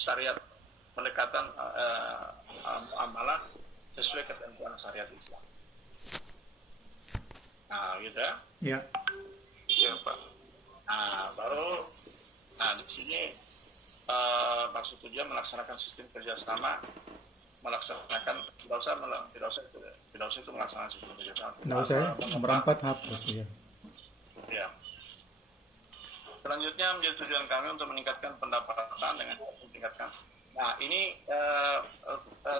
syariat, pendekatan amalan sesuai ketentuan syariat Islam. Nah, gitu ya. Ya. Ya, Pak. Nah, baru di sini maksud tujuan melaksanakan sistem kerjasama, melaksanakan tidak usah itu melaksanakan sistem kerjasama. Tidak usah ya, nomor 4 hapus ya. Ya. Selanjutnya menjadi tujuan kami untuk meningkatkan pendapatan dengan meningkatkan. Nah, ini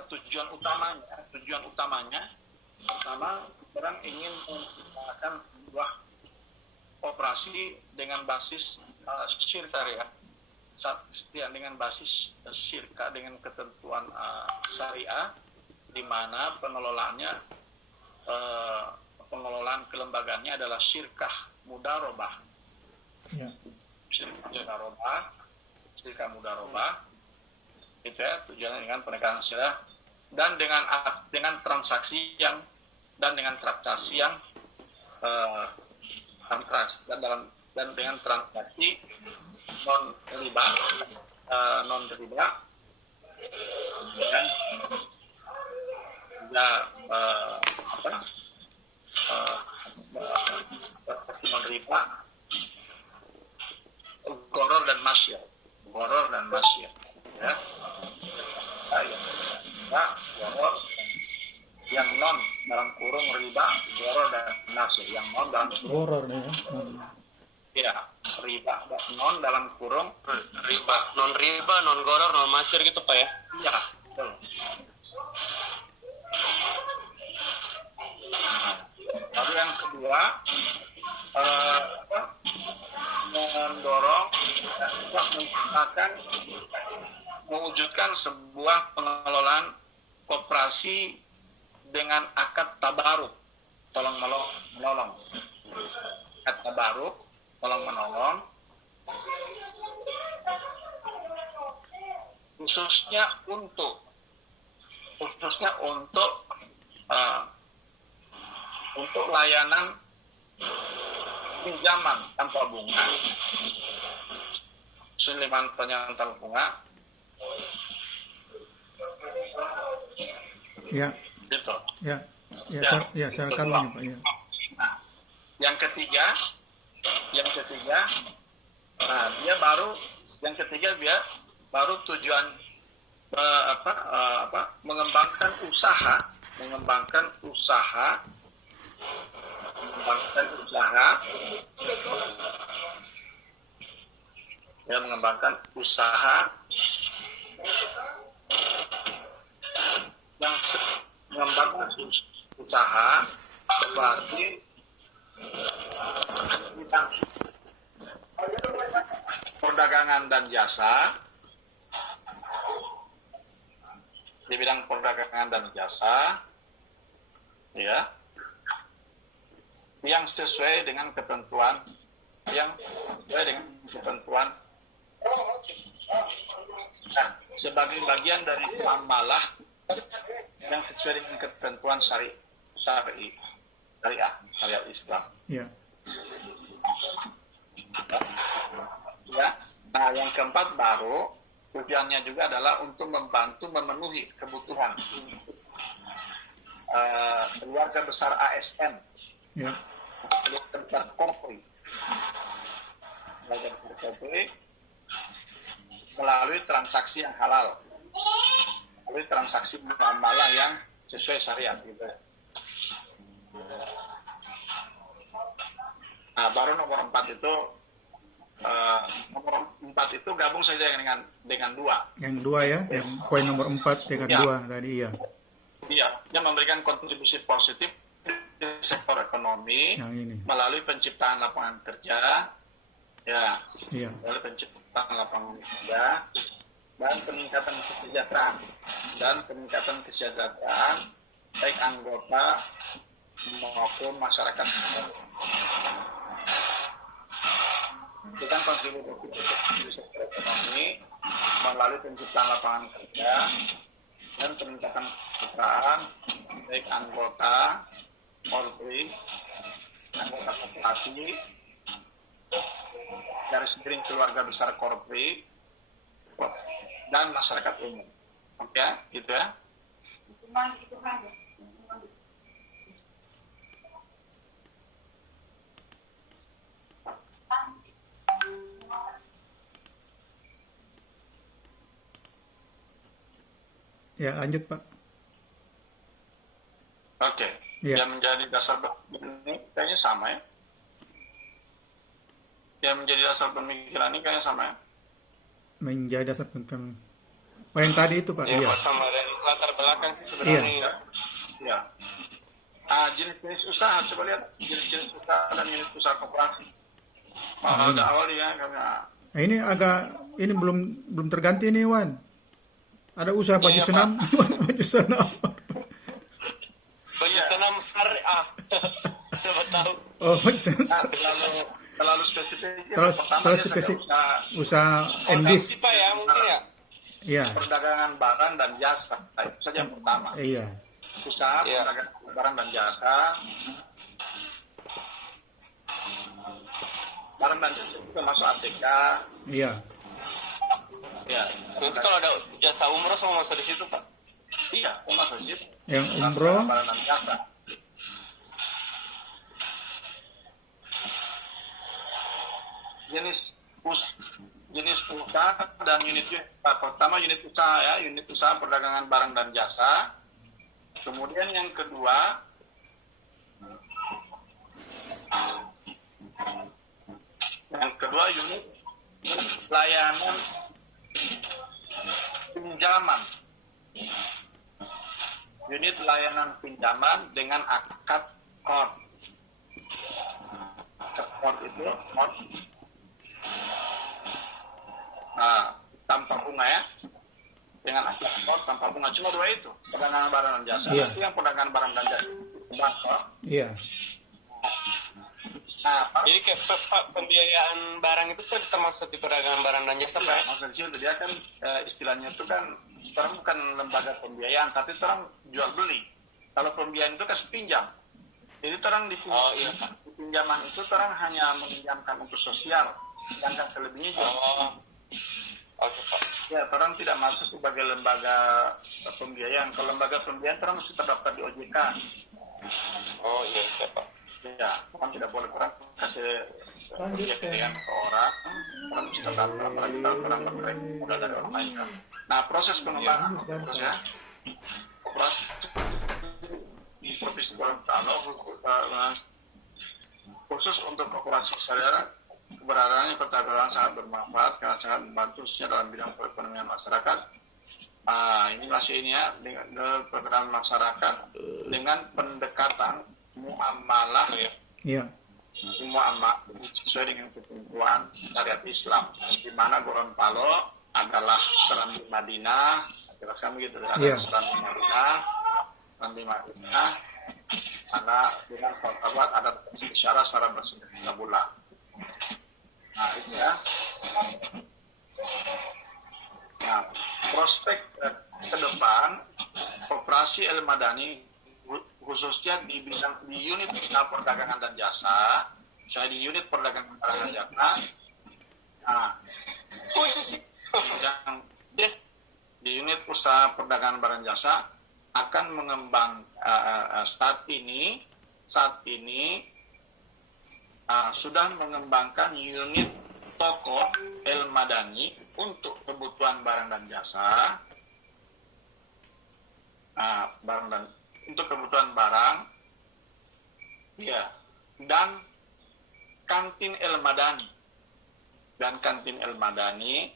tujuan utamanya pertama orang ingin menggunakan sebuah operasi dengan basis syariah, dengan basis syirka dengan ketentuan syariah, di mana pengelolaan kelembagaannya adalah syirkah mudarobah. Ya. Syirkah mudarobah itu ya, tujuannya dengan pendekatan syariah dan dengan transaksi yang dan dengan transaksi yang dan dengan transaksi non riba dan non riba, goror dan masyir ya. Goror yang non dalam kurung riba, goror dan masyir yang non dalam kurung Goror ya. ya, riba non dalam kurung riba, non goror, non masyir gitu Pak ya? ya, betul. Lalu yang kedua, mendorong mewujudkan sebuah pengelolaan koperasi dengan akad tabaruk, tolong menolong. Akad tabaruk, tolong menolong, khususnya untuk layanan pinjaman tanpa bunga, pinjaman tanpa bunga. Ya. Gitu. Ya. Secara kami Pak ya. Nah, yang ketiga, dia baru tujuan mengembangkan usaha berarti perdagangan dan jasa, di bidang perdagangan dan jasa ya, yang sesuai dengan ketentuan sebagai bagian dari muamalah yang sesuai dengan ketentuan syariah Islam. Ya. Ya. Nah, yang keempat baru tujuannya juga adalah untuk membantu memenuhi kebutuhan keluarga besar ASN, Ya. keluarga besar korporat, melalui transaksi yang halal, melalui transaksi muamalah yang sesuai syariat gitu. Nah, baru nomor 4 itu gabung saja dengan 2. Yang 2 ya, yang poin nomor 4 dengan 2 tadi ya. Iya, yang memberikan kontribusi positif di sektor ekonomi melalui penciptaan lapangan kerja, ya, melalui penciptaan lapangan kerja dan peningkatan kesejahteraan baik anggota maupun masyarakat. Memberikan kontribusi di sektor ekonomi melalui penciptaan lapangan kerja dan peningkatan kesejahteraan baik anggota Polri, anggota koperasi, garis miring keluarga besar korporat, dan masyarakat umum. Oke, gitu ya. Ya, lanjut Pak. Oke, Ya. yang menjadi dasar ini kayaknya sama ya. Yang menjadi dasar pemikiran ini kayaknya sama ya. Menjadi dasar pemikiran. Oh, yang tadi itu Pak. Ya, Iya. sama dan latar belakang sih Iya. sebenarnya. Ya. Jenis-jenis usaha, coba lihat jenis-jenis usaha dan jenis usaha koperasi. Ada awal ya, karena Nah, ini agak ini belum terganti nih Wan. Ada usaha baju Iya, senam, baju senam. Baju senam syariah. Siapa tahu. Oh, baju senam. terlalu spesifik. Terus Pertama terus dia spesifik usaha usaha endis. Organisasi Pak ya mungkin ya. Iya. perdagangan barang dan jasa. Itu saja yang pertama. Iya. Usaha Iya. perdagangan barang dan jasa. Barang dan jasa itu termasuk ATK. Iya. Ya. Nanti kalau ada jasa umroh sama masuk di situ Pak. Iya, termasuk di situ. Yang umroh, Barang dan jasa. Jenis usaha dan unit pertama unit usaha ya, unit usaha perdagangan barang dan jasa. Kemudian yang kedua unit layanan pinjaman. Unit layanan pinjaman dengan akad kod. Kod itu kod tanpa bunga ya, dengan akad kod tanpa bunga. Cuma dua itu, perdagangan barang dan jasa. Iya. Itu yang perdagangan barang dan jasa. iya. Nah, jadi kayak pembiayaan barang itu kan termasuk di perdagangan barang dan jasa Pak. Ya? Maksudnya dia kan istilahnya itu kan orang bukan lembaga pembiayaan, tapi orang jual beli. Kalau pembiayaan itu kasih pinjam. Jadi orang di pinjaman itu orang hanya meminjamkan untuk sosial, sedangkan selebihnya jual. Oke Pak. Ya, orang tidak masuk sebagai lembaga pembiayaan. Kalau lembaga pembiayaan orang mesti terdaftar di OJK. Oh iya Pak. Ya, orang tidak boleh orang kasih pembiayaan ke orang mesti terdaftar, apalagi kalau orang bermain modal dari orang lain kan. Nah, proses pengembangan terus ya, operasi di Provinsi Gorontalo khusus untuk operasi syariah keberadaannya perdagangan sangat bermanfaat karena sangat membantu khususnya dalam bidang perekonomian masyarakat. Ini masih ini ya, dengan perdagangan masyarakat dengan pendekatan muamalah Iya. muamalah sesuai dengan ketentuan syariat Islam, di mana Gorontalo adalah serambi Madinah, kira-kira begitu ya, adalah serambi Madinah, karena dengan protokol ada syarat bersedia bulan. Nah itu ya. Nah, prospek ke depan Koperasi El Madani khususnya di bidang di unit perdagangan dan jasa, misalnya di unit perdagangan barang dan jasa. Nah, yang di unit usaha perdagangan barang jasa akan mengembang saat ini sudah mengembangkan unit toko El Madani untuk kebutuhan barang dan jasa, untuk kebutuhan barang, ya, dan kantin El Madani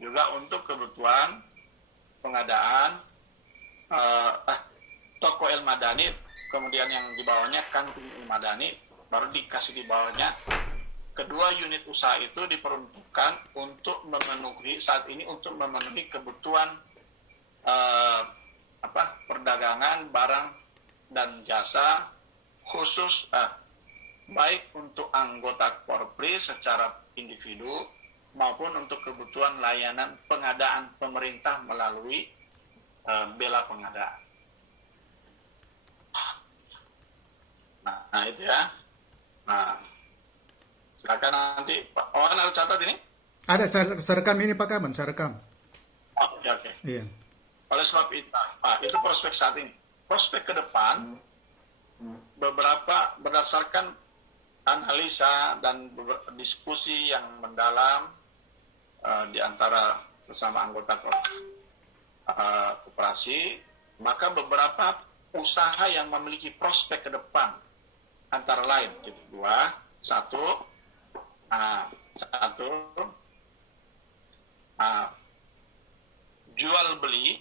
juga untuk kebutuhan pengadaan toko El Madani, kemudian yang di bawahnya kantin El Madani, baru dikasih di bawahnya. Kedua unit usaha itu diperuntukkan untuk memenuhi saat ini kebutuhan perdagangan barang dan jasa khusus baik untuk anggota Korpri secara individu maupun untuk kebutuhan layanan pengadaan pemerintah melalui bela pengadaan. Nah itu ya. Nah, silakan nanti Pak Owan, ada catat ini? Ada saya rekam ini Pak Kaban, saya rekam. Oke, oke. Iya. Oleh sebab itu prospek saat ini. Prospek ke depan, beberapa berdasarkan analisa dan diskusi yang mendalam di antara sesama anggota koperasi, maka beberapa usaha yang memiliki prospek ke depan antara lain jual beli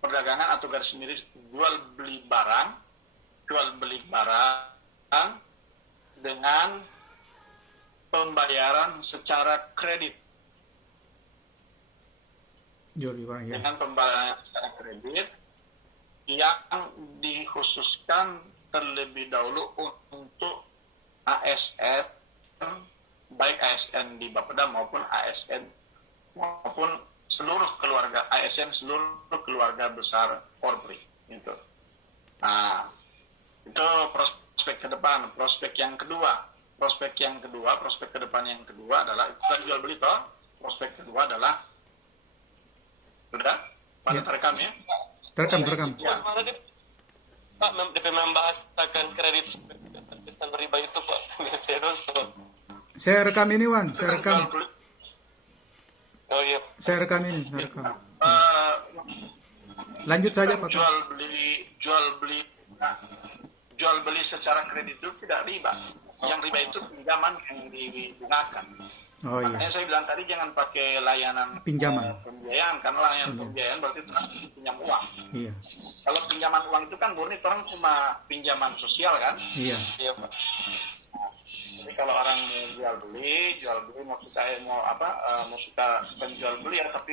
perdagangan atau garis miring jual beli barang dengan pembayaran secara kredit. Dengan pembayaran secara kredit yang dikhususkan terlebih dahulu untuk ASN, baik ASN di Bapeda maupun ASN maupun seluruh keluarga ASN, seluruh keluarga besar Polri. Gitu. Nah, itu prospek ke depan. Prospek ke depan yang kedua adalah itu tadi jual beli toh. Prospek kedua adalah sudah pada terekam ya. Terekam. Ya. Pak, DP membahas akan kredit pesan riba itu Pak. Saya rekam ini Wan, saya rekam. Oh iya. Saya rekam ini, lanjut saja Pak. Jual beli secara kredit itu tidak riba. Yang riba itu pinjaman yang digunakan. Oh iya. Makanya saya bilang tadi jangan pakai layanan pinjaman. Pembiayaan, karena layanan pembiayaan berarti itu pinjam uang. Iya. Kalau pinjaman uang itu kan murni orang cuma pinjaman sosial kan? Iya. Iya Pak. Jadi kalau orang mau jual beli mau suka penjual beli ya, tapi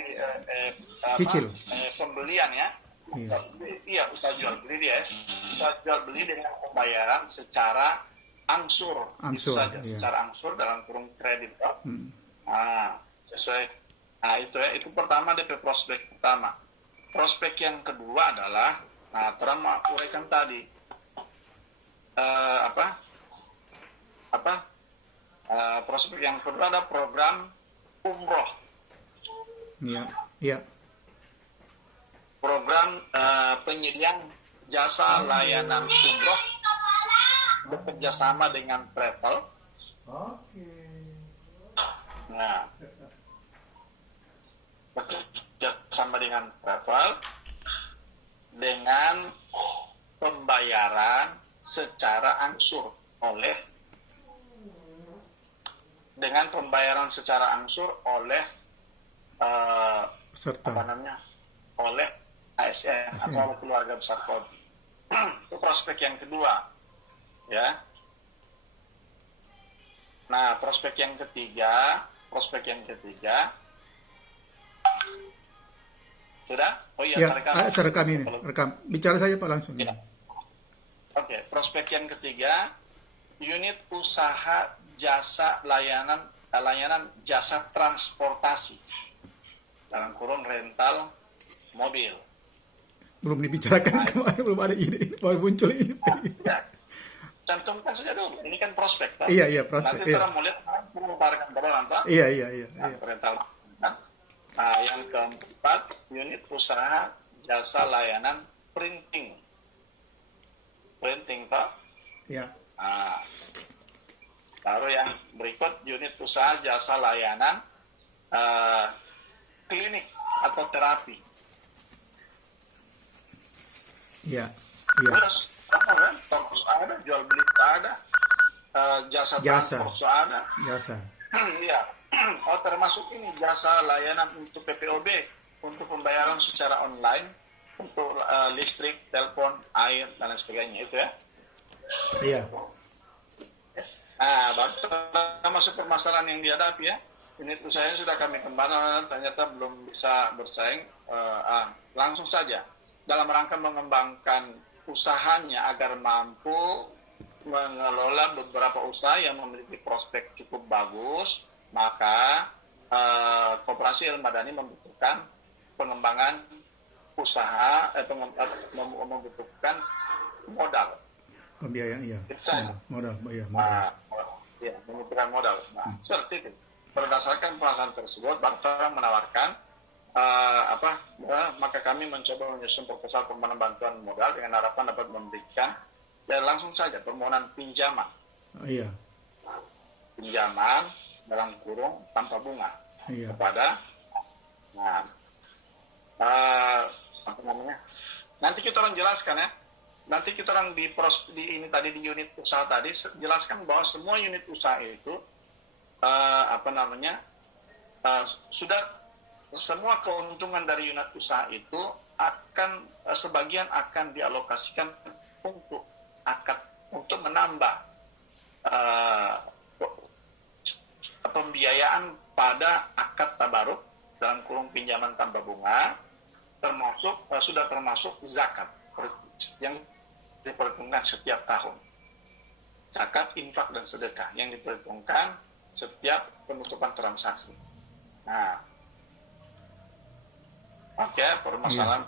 cicil. Pembelian ya. Iya, usaha jual beli dia. Usaha jual beli dengan pembayaran secara angsur saja, iya. Secara angsur dalam kurung kredit. Sesuai. Nah, itu pertama DP prospek pertama. Prospek yang kedua adalah terang uraikan tadi prospek yang kedua ada program umroh. Iya. Program penyediaan jasa layanan umroh bekerjasama dengan travel. Nah, bekerjasama dengan travel dengan pembayaran secara angsur oleh peserta. Oleh ASN atau keluarga besar Polri. Itu prospek yang kedua. Ya. Nah, prospek yang ketiga sudah? Oh iya, saya rekam ini. Rekam. Bicara saja Pak langsung. Ya. Oke, prospek yang ketiga, unit usaha jasa layanan jasa transportasi dalam kurung rental mobil. Belum dibicarakan kemarin, belum ada ide, baru muncul ini. Ya. Cantumkan saja dulu. Ini kan prospek, tak? Iya, prospek. Nanti orang mau lihat, mengeluarkan barang, tak? Iya. Rental. Nah, yang keempat, unit usaha jasa layanan printing, Pak. Iya. Baru yang berikut, unit usaha jasa layanan klinik atau terapi. Iya. Terus toko ada, jual beli ada, jasa transport ada. Iya. Oh, termasuk ini jasa layanan untuk PPOB, untuk pembayaran secara online, untuk listrik, telepon, air dan lain sebagainya itu ya. Iya. Masuk permasalahan yang dihadapi ya. Unit usahanya sudah kami kembangkan, ternyata belum bisa bersaing. Langsung saja dalam rangka mengembangkan usahanya agar mampu mengelola beberapa usaha yang memiliki prospek cukup bagus, maka Koperasi Ilmu Madani membutuhkan pengembangan usaha, membutuhkan modal. Pembiayaan, iya. Modal. Membutuhkan modal. Seperti itu. Berdasarkan perasaan tersebut, Bank menawarkan kami mencoba menyusun proposal permohonan bantuan modal dengan harapan dapat memberikan dan langsung saja permohonan pinjaman. Iya. Pinjaman dalam kurung tanpa bunga kepada apa namanya? Nanti kita orang jelaskan ya. Nanti kita orang di ini tadi di unit usaha tadi jelaskan bahwa semua unit usaha itu sudah semua keuntungan dari unit usaha itu akan sebagian akan dialokasikan untuk akad, untuk menambah pembiayaan pada akad tabaruk dalam kurung pinjaman tanpa bunga, sudah termasuk zakat yang diperhitungkan setiap tahun. Zakat, infak dan sedekah yang diperhitungkan setiap penutupan transaksi. Nah, oke, permasalahan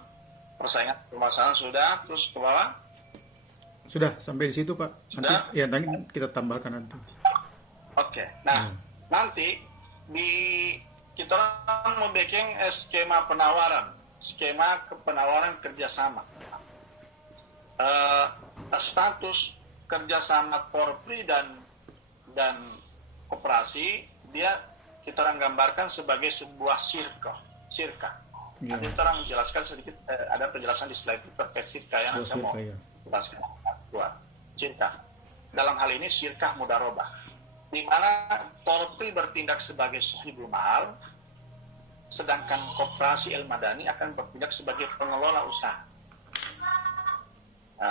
sudah, terus ke bawah. Sudah sampai di situ Pak. Sudah? Nanti kita tambahkan nanti. Oke, nah nanti kita mau bikin skema penawaran kerjasama. Status kerjasama korpri dan koperasi kita orang gambarkan sebagai sebuah sirka. Nanti kita orang jelaskan sedikit, ada penjelasan di slide terkait sirka yang saya mau jelaskan. Sirka. Dalam hal ini sirkah mudarobah, di mana korpri bertindak sebagai sahibul mal, sedangkan koperasi El Madani akan bertindak sebagai pengelola usaha.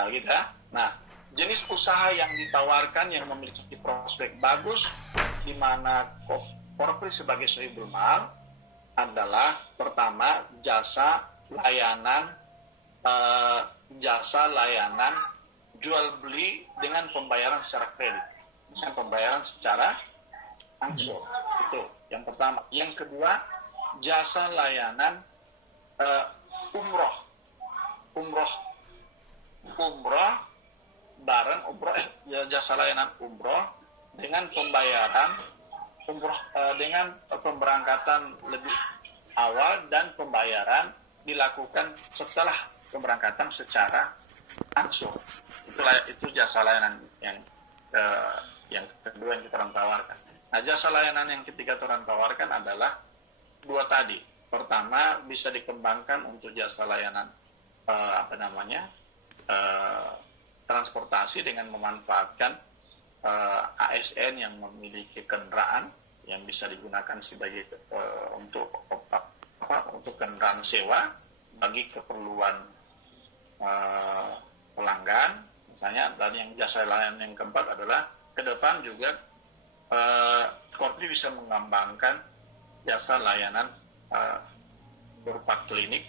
Gitu ya. Nah, jenis usaha yang ditawarkan yang memiliki prospek bagus, di mana korpri sebagai sahibul mal adalah pertama jasa layanan jual beli dengan pembayaran secara kredit, dengan pembayaran secara langsung. Itu yang pertama. Yang kedua, jasa layanan umroh jasa layanan umroh dengan pembayaran umroh dengan pemberangkatan lebih awal dan pembayaran dilakukan setelah pemberangkatan secara langsung. Itu jasa layanan yang kedua yang kita tawarkan. Nah, jasa layanan yang ketiga kita tawarkan adalah dua tadi. Pertama, bisa dikembangkan untuk jasa layanan transportasi dengan memanfaatkan ASN yang memiliki kendaraan yang bisa digunakan sebagai untuk kendaraan sewa bagi keperluan pelanggan misalnya. Dan yang jasa layanan yang keempat adalah ke depan juga korpri bisa mengembangkan jasa layanan berupa klinik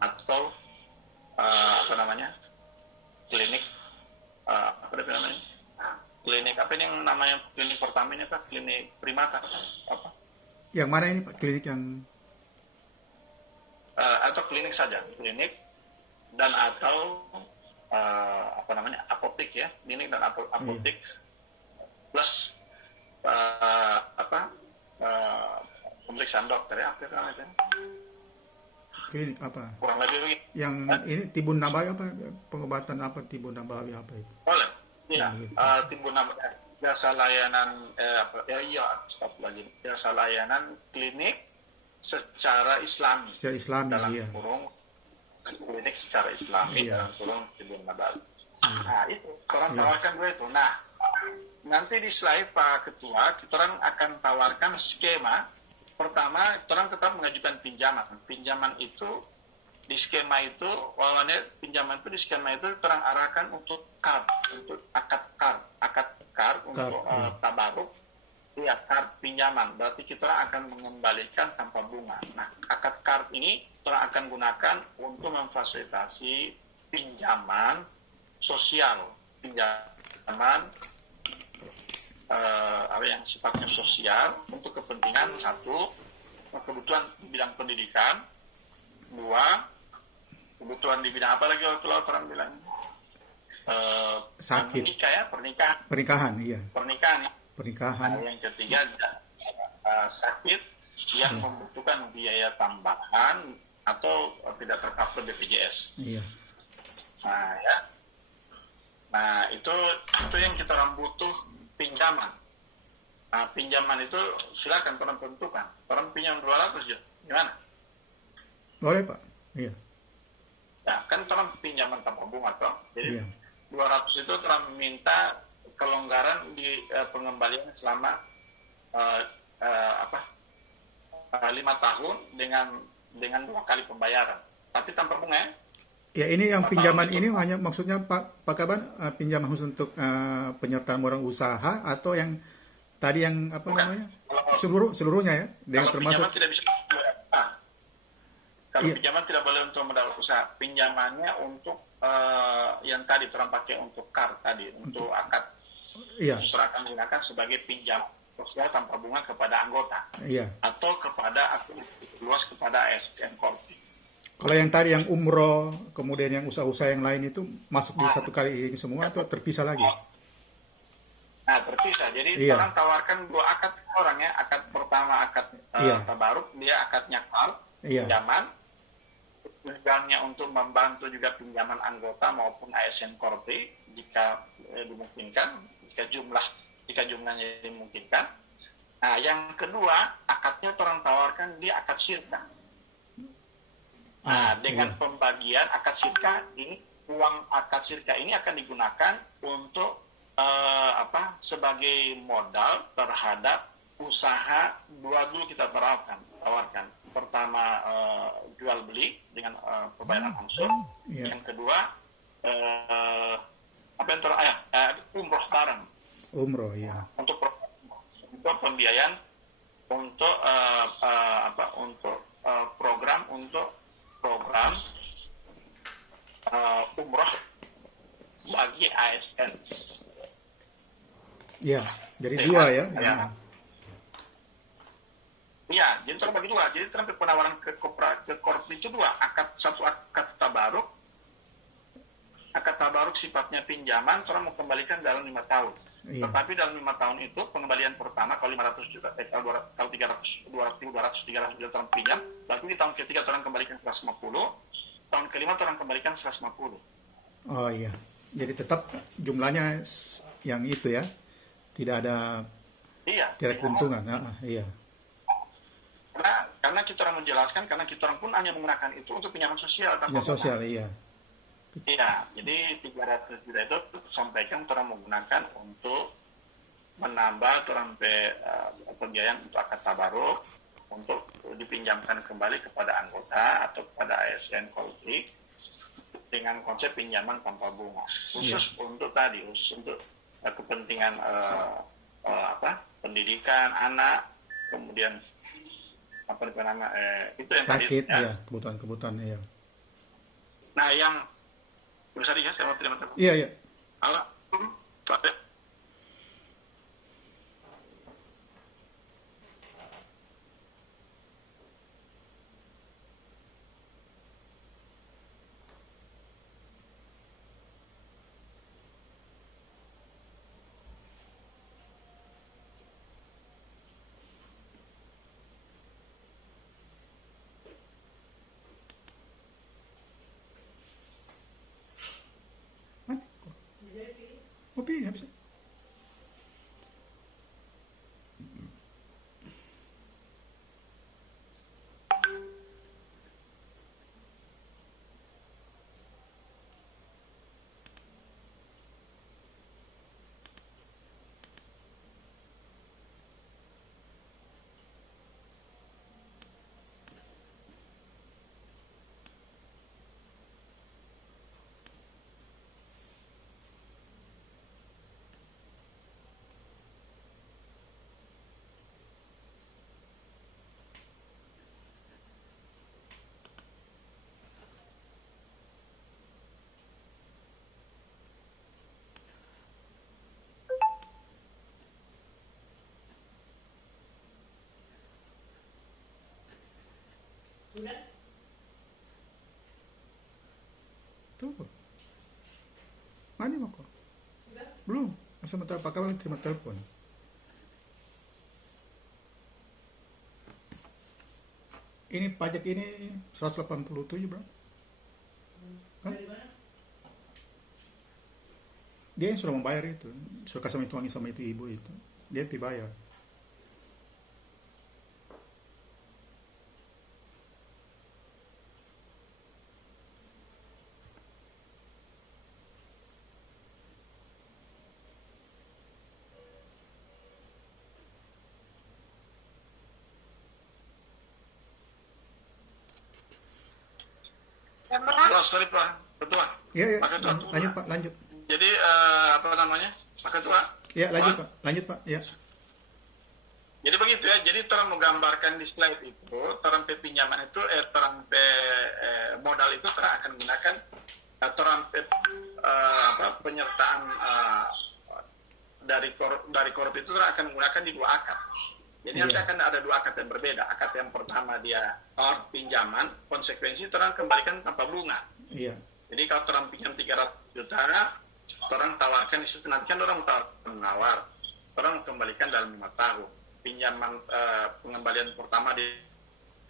atau klinik apa ini yang namanya klinik pertama ini Pak, klinik primata apa? Yang mana ini Pak, klinik yang atau klinik saja, klinik dan atau apotek ya, klinik dan apotek plus pemeriksaan dokter ya, apa namanya? Klinik apa? Kurang lebih begitu. Yang ini tibun nabawi apa? Pengobatan apa tibun nabawi apa itu? Boleh. Iya, tibun nabawi jasa layanan jasa layanan klinik secara Islami. Secara Islami dalam iya. kurung klinik secara Islami dalam kurung tibun nabawi. Nah, itu orang tawarkan dua itu. Nah, nanti di slide Pak Ketua kita orang akan tawarkan skema. Pertama, orang tetap mengajukan pinjaman. Pinjaman itu di skema itu, pinjaman itu di skema itu orang arahkan untuk untuk akad untuk tabaruk, ya card pinjaman. Berarti kita akan mengembalikan tanpa bunga. Nah, akad card ini orang akan gunakan untuk memfasilitasi pinjaman sosial, pinjaman yang sifatnya sosial untuk kepentingan satu, kebutuhan di bidang pendidikan, dua, kebutuhan di bidang apa lagi waktu orang bilang sakit, pernikahan iya, pernikahan. Yang ketiga sakit yang membutuhkan biaya tambahan atau tidak tercover BPJS. Iya. Nah, ya. Nah, itu yang kita orang butuh pinjaman. Nah, pinjaman itu silakan orang tentukan. Orang pinjam 200 ya. Gimana? Boleh, Pak. Iya. Ya, kan orang pinjaman tanpa bunga toh. Jadi Iya. 200 itu orang minta kelonggaran di pengembalian selama 5 tahun dengan 2 kali pembayaran. Tapi tanpa bunga ya. Ya, ini yang pinjaman ini hanya maksudnya Pak Kaban, pinjaman khusus untuk penyertaan modal usaha atau yang tadi yang apa Bukan. namanya? Seluruhnya ya, dengan Kalau termasuk pinjaman tidak bisa kalau Iya. pinjaman tidak boleh untuk modal usaha. Pinjamannya untuk yang tadi orang pakai untuk KAR tadi, untuk akad. iya. Untuk akan digunakan sebagai pinjam sosial tanpa bunga kepada anggota Iya. atau kepada akun luas kepada ASN Korpi. Kalau yang tadi yang umroh, kemudian yang usaha-usaha yang lain itu masuk di satu kali ini semua atau terpisah lagi? Nah, terpisah. Jadi Iya. orang tawarkan 2 akad ke orang ya. Akad pertama akad Iya. tabaruk, dia akadnya KAR, Iya. pinjaman. Tujuannya untuk membantu juga pinjaman anggota maupun ASN Korpi jika dimungkinkan, jika jumlahnya dimungkinkan. Nah, yang kedua, akadnya orang tawarkan dia akad sirka. Nah, dengan iya. pembagian akad sirka ini, uang akad sirka ini akan digunakan untuk sebagai modal terhadap usaha dulu kita tawarkan. Pertama jual beli dengan pembayaran langsung. Iya. Yang kedua umroh bareng Umroh, ya. untuk pembiayaan untuk program umroh bagi ASN. Iya, jadi dua ya. Ya. Iya, jadi terbagi dua. Jadi sampai penawaran ke korp itu dua. Satu akad tabaruk. Akad tabaruk sifatnya pinjaman, orang mau kembalikan dalam 5 tahun. Iya. Tetapi dalam 5 tahun itu pengembalian pertama kalau 500 juta, kalau 300 juta orang pinjam, berarti di tahun ketiga orang kembalikan 150, tahun kelima orang kembalikan 150. Oh iya, jadi tetap jumlahnya yang itu ya, tidak ada Iya. tidak keuntungan. Iya. Karena kita orang menjelaskan, karena kita orang pun hanya menggunakan itu untuk pinjaman sosial tanpa Ya sosial, iya. Iya, jadi 300 juta itu sampaikan orang menggunakan untuk menambah orang pembiayaan untuk akad tabaruk untuk dipinjamkan kembali kepada anggota atau kepada ASN Korpi dengan konsep pinjaman tanpa bunga khusus untuk kepentingan pendidikan anak, kemudian itu yang Sakit, tadi ya, kebutuhan iya. Nah, yang bisa ya, saya mau terima kasih. Iya, iya. Halo, Pak. Kopi habis. Tuh. Mana mau kok? Belum. Masa minta apa kabar terima telepon. ini pajak ini 187 bro. Kan? Dia yang sudah membayar itu, sudah kasih hitungan sama itu ibu itu, dia dibayar. Halo, sorry Pak Ketua. Iya, Pak Ketua. lanjut Pak, lanjut. Jadi apa namanya, Pak Ketua? Ya, lanjut Pak. Ya. Jadi begitu ya. Jadi terang menggambarkan di slide itu, terang pinjaman itu, terang modal itu terang akan menggunakan terang penyertaan dari korup itu terang akan menggunakan di dua akad. Jadi nanti akan ada dua akad yang berbeda. Akad yang pertama dia pinjaman, konsekuensi terang kembalikan tanpa bunga. Iya. Jadi kalau orang pinjam 300 juta, orang tawarkan di situ, nanti kan orang menawar, orang kembalikan dalam 5 tahun. Pinjaman pengembalian pertama di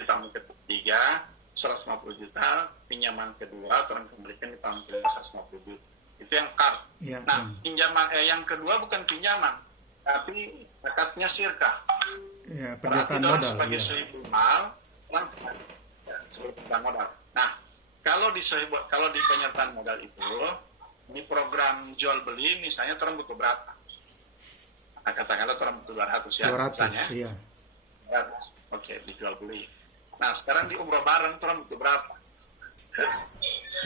tahun ketiga 150 juta, pinjaman kedua orang kembalikan di tahun kedua 150 juta. Itu yang card. Ya, nah, pinjaman yang kedua bukan pinjaman, tapi akadnya sirka. Ya, berarti orang sebagai sahibul mal, orang sebagai modal. Nah, kalau di penyertaan modal itu, di program jual beli misalnya orang butuh berapa? Nah, katakanlah orang butuh 200 ya, 200, misalnya. Iya. Oke, dijual beli. Nah, sekarang di umroh bareng orang butuh berapa?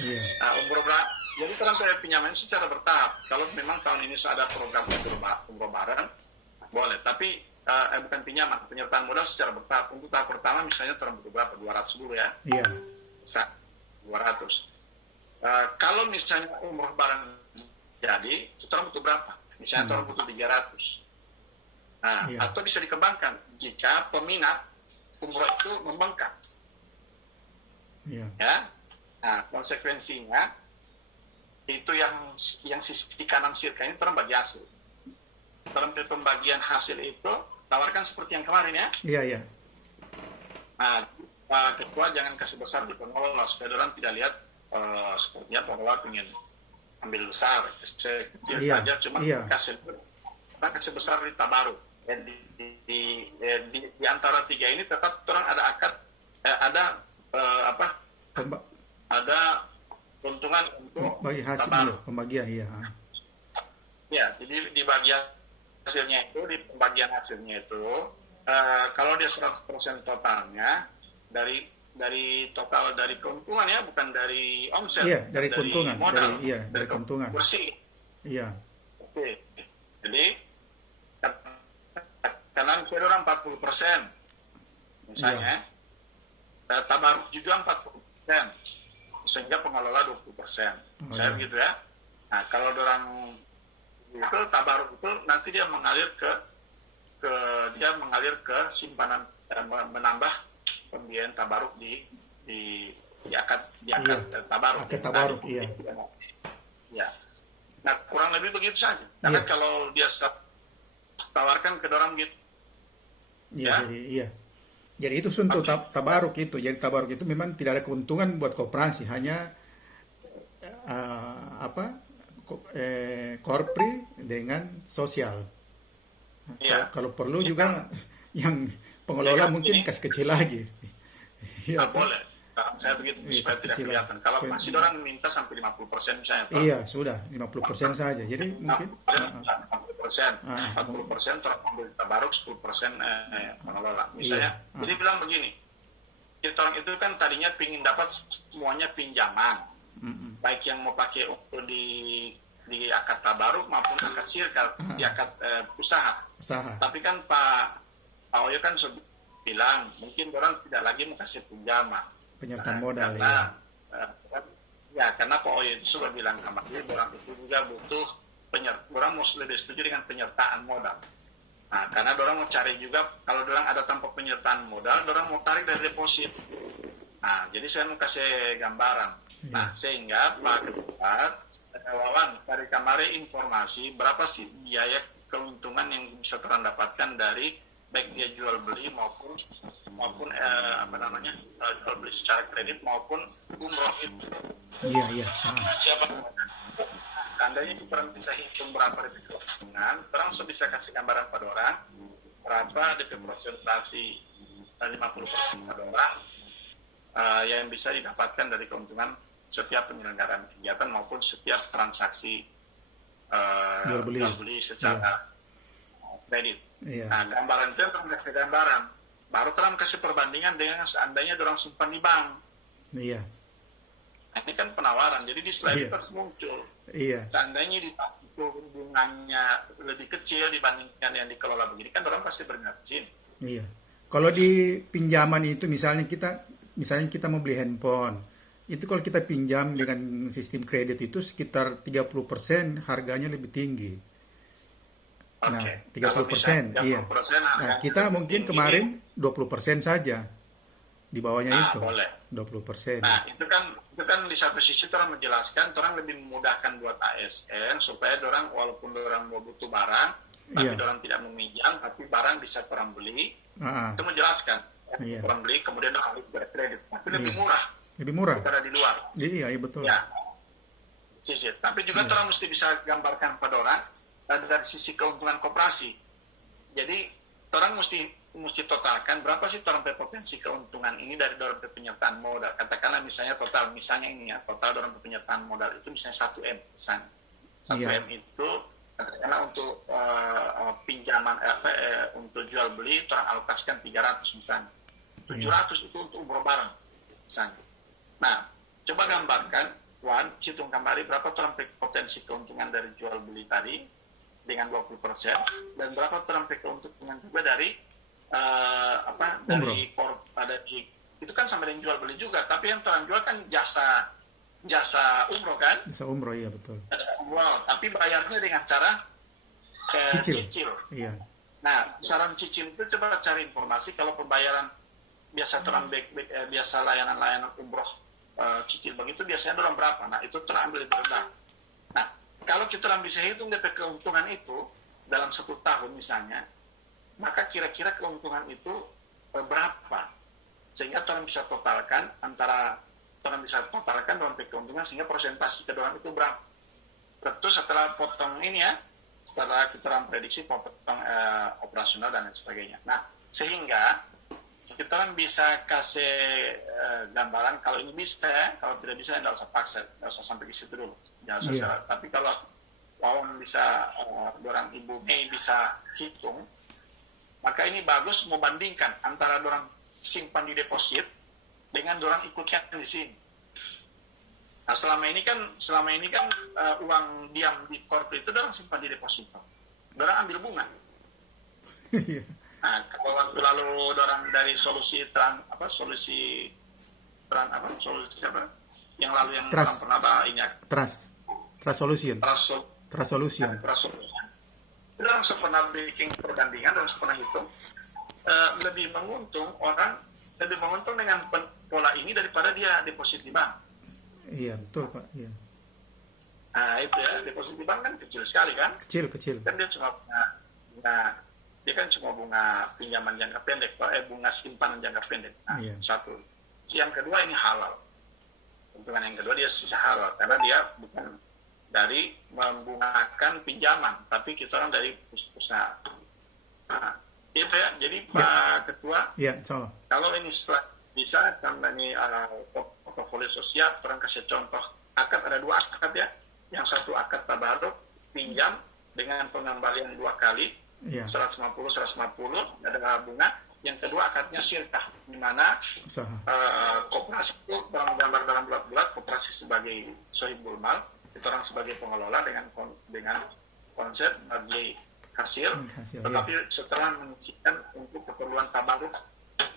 Iya. Nah, umroh bareng, jadi orang pinjaman secara bertahap. Kalau memang tahun ini sudah ada program umroh bareng, boleh. Tapi bukan pinjaman, penyertaan modal secara bertahap. Untuk tahap pertama misalnya orang butuh berapa? 200 dulu ya. Iya. 200. Kalau misalnya umroh bareng jadi, orang butuh berapa? Misalnya orang butuh 300. Nah, iya. Atau bisa dikembangkan jika peminat umroh itu membengkak. Iya. Ya. Nah, konsekuensinya itu yang sisi kanan sirka ini orang bagi hasil. Dalam pembagian hasil itu tawarkan seperti yang kemarin ya. Iya, iya. Nah, Pak Ketua jangan kasih besar di pengelola supaya orang tidak lihat sepertinya pengelola ingin ambil besar, kecil saja, cuma kasih besar di tabaruk. Di antara tiga ini tetap orang ada akad, ada keuntungan untuk bagi hasil pembagian, iya. Ya, jadi di bagian hasilnya itu, di pembagian hasilnya itu, kalau dia 100% totalnya dari total dari keuntungan ya, bukan dari omset. Iya, dari keuntungan, modal, dari keuntungan. Bersih. Iya. Oke. Jadi kanan kiri orang 40%. Misalnya, tabaruk juga 40%. Sehingga pengelola 20%. Saya begitu ya. Nah, kalau orang itu tabaruk itu nanti dia mengalir ke simpanan, menambah pembiayaan tabaruk di akad tabaruk. Akad tabaruk, iya. Ya. Nah, kurang lebih begitu saja. Karena kalau dia tawarkan ke orang gitu. Iya, iya. Jadi itu untuk tabaruk itu. Jadi tabaruk itu memang tidak ada keuntungan buat koperasi, hanya korpri dengan sosial. Kalau perlu juga yang pengelola mungkin kasih kecil lagi. Iya, boleh. Saya begitu supaya tidak kelihatan. Kalau masih orang minta sampai 50% misalnya. Iya, sudah 50% saja. Jadi mungkin 40% orang ambil tabaruk, 10% pengelola. Misalnya, jadi bilang begini, kita orang itu kan tadinya ingin dapat semuanya pinjaman, baik yang mau pakai untuk di akad tabaruk maupun akad sirka, di akad usaha. Tapi kan Pak Oyo kan sudah bilang, mungkin orang tidak lagi mau kasih pinjaman. Penyertaan modal, karena Pak Oyo itu sudah bilang kemarin, orang itu juga butuh orang mau lebih setuju dengan penyertaan modal. Nah, karena orang mau cari juga, kalau orang ada tanpa penyertaan modal, orang mau tarik dari deposit. Nah, jadi saya mau kasih gambaran. Nah, sehingga Pak Ketua, Wawan, dari kemarin informasi berapa sih biaya keuntungan yang bisa orang dapatkan dari baik dia jual beli maupun maupun jual beli secara kredit maupun umroh itu. Iya. Siapa? Tandanya orang bisa hitung berapa DP keuntungan, orang bisa kasih gambaran pada orang berapa DP presentasi 50% pada orang yang bisa didapatkan dari keuntungan setiap penyelenggaraan kegiatan maupun setiap transaksi jual beli secara kredit. Iya. Nah, gambaran itu orang kasih gambaran, baru orang kasih perbandingan dengan seandainya orang simpan di bank. Iya. Nah, ini kan penawaran, jadi di slide itu harus muncul. Iya. Seandainya di bank itu bunganya lebih kecil dibandingkan yang dikelola begini, kan orang pasti bermargin. Iya. Kalau di pinjaman itu misalnya kita mau beli handphone, itu kalau kita pinjam dengan sistem kredit itu sekitar 30% harganya lebih tinggi. Nah, 30%, iya. Nah, kita mungkin kemarin 20% saja. Di bawahnya itu. Boleh. 20%. Nah, itu kan di satu sisi orang menjelaskan, orang lebih memudahkan buat ASN supaya orang walaupun orang mau butuh barang, tapi orang tidak meminjam, tapi barang bisa orang beli. Itu menjelaskan. Orang beli kemudian orang kredit. Tapi lebih murah. Lebih murah daripada di luar. Iya, betul. Ya. Sisi. Tapi juga orang mesti bisa gambarkan pada orang dari sisi keuntungan koperasi. Jadi orang mesti totalkan berapa sih orang potensi keuntungan ini dari dorong penyertaan modal. Katakanlah misalnya ini ya, total dorong penyertaan modal itu misalnya 1M misalnya. 1M itu katakanlah untuk pinjaman untuk jual beli orang alokasikan 300 misalnya. 700 itu untuk umroh barang misalnya. Nah, coba gambarkan, hitung kembali berapa orang potensi keuntungan dari jual beli tadi dengan 20% dan berapa orang keuntungan juga dari itu kan sama dengan jual beli juga, tapi yang orang jual kan jasa umroh kan? Jasa umroh, iya betul. Wow, tapi bayarnya dengan cara cicil. Iya. Nah, saran cicil itu coba cari informasi kalau pembayaran biasa orang biasa layanan umroh cicil begitu biasanya orang berapa? Nah, itu terambil lebih rendah. Nah, kalau kita bisa hitung DP keuntungan itu dalam 1 tahun misalnya, maka kira-kira keuntungan itu berapa? Sehingga orang bisa totalkan dalam keuntungan sehingga persentase kedua itu berapa. Tentu setelah potong ini ya, setelah kita prediksi potong operasional dan lain sebagainya. Nah, sehingga kita orang bisa kasih gambaran kalau ini bisa, kalau tidak bisa tidak usah paksa, tidak usah sampai ke situ dulu. Jangan usah. Tapi kalau Wawan bisa, orang Ibu Mei bisa hitung, maka ini bagus membandingkan antara orang simpan di deposit dengan orang ikutkan di sini. Nah, selama ini kan uang diam di corporate itu orang simpan di deposito, orang ambil bunga. Nah, kalau waktu lalu orang dari solusi yang lalu yang Trust. pernah ini Trust Solution. Orang pernah bikin perbandingan, orang pernah hitung lebih menguntung dengan pola ini daripada dia deposit di bank. Iya betul Pak. Iya. Nah itu ya, deposit di bank kan kecil sekali kan? Kecil. Kan dia cuma bunga pinjaman jangka pendek, bunga simpanan jangka pendek. Nah, satu. Yang kedua ini halal. Keuntungan yang kedua dia sisa halal karena dia bukan dari membungakan pinjaman, tapi kita orang dari usaha. Nah, itu ya. Jadi Pak Ketua, kalau ini setelah bisa karena ini portofolio sosial, orang kasih contoh akad, ada 2 akad ya. Yang satu akad tabaruk pinjam dengan pengembalian 2 kali, 150 ada bunga. Yang kedua akadnya sirkah, di mana koperasi itu gambar dalam bulat-bulat, koperasi sebagai sohibul mal, itu orang sebagai pengelola dengan konsep bagi hasil, tetapi setelah menunjukkan untuk keperluan tabaruk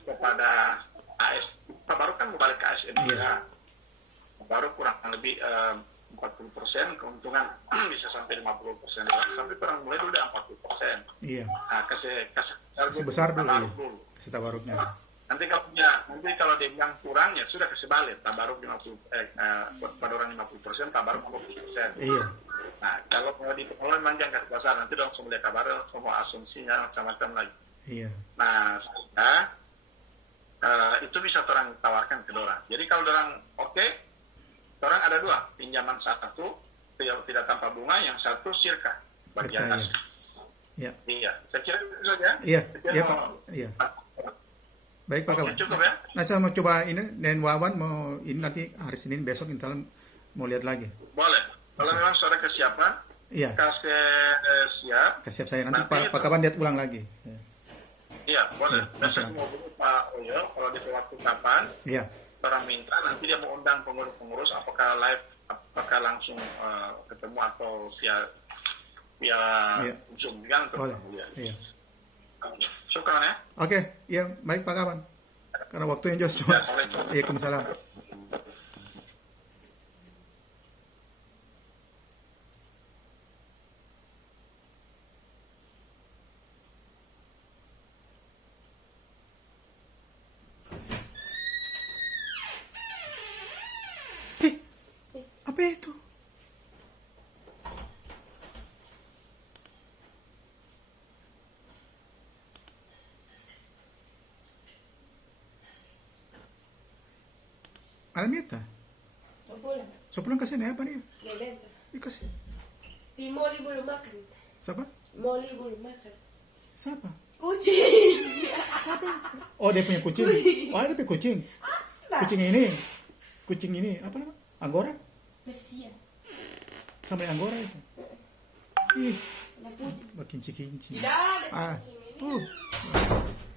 kepada AS, tabaruk kan balik ke ASN juga, tabaruk kurang lebih 40%, keuntungan bisa sampai 50%, tapi kurang mulai dulu udah 40%. Iya. Nah, kasih besar dulu. Kasih tabaruknya. Nanti kalau dia bilang kurang ya sudah kasih balik, tabaruk 50% pada orang 50%, tabaruk 50%. Iya. Nah, kalau di pengelola memang jangan kasih besar, nanti dong semua tabaruk, semua asumsinya macam-macam lagi. Iya. Nah, sehingga itu bisa orang tawarkan ke orang. Jadi kalau orang oke, orang ada dua, pinjaman satu tidak tanpa bunga, yang satu sirka bagian atas. Ya. Iya, saya kira itu saja. Iya, iya Pak. Iya. Baik Pak Kawan. Cukup ya. Nah, saya mau coba ini, dan Wawan mau ini nanti hari Senin besok insya mau lihat lagi. Boleh. Kalau memang sudah kesiapan, iya. kasih siap. Kesiap saya nanti Pak Kawan lihat ulang lagi. Iya, boleh. Ya, Besok mau dulu Pak Oyo, kalau di waktu kapan, iya. orang minta, nanti dia mau undang pengurus-pengurus, apakah live, apakah langsung ketemu atau via iya. Zoom kan? Boleh. Iya. Syukur ya. Oke, iya baik Pak Kawan. Karena waktunya cuma. Iya, Waalaikumsalam. Apa itu? Alamita. So pulang kasih apa nih? Kasih. Di Molly belum makan. Siapa? Molly belum makan. Siapa? Kucing. Siapa? Oh, dia punya kucing. Oh, dia punya kucing. Kucing ini. Kucing ini apa namanya? Anggora? Persia. Sama yang Anggora itu. Ih, Ada kucing. makin cikinci. Tidak ada Ah. kucing ini.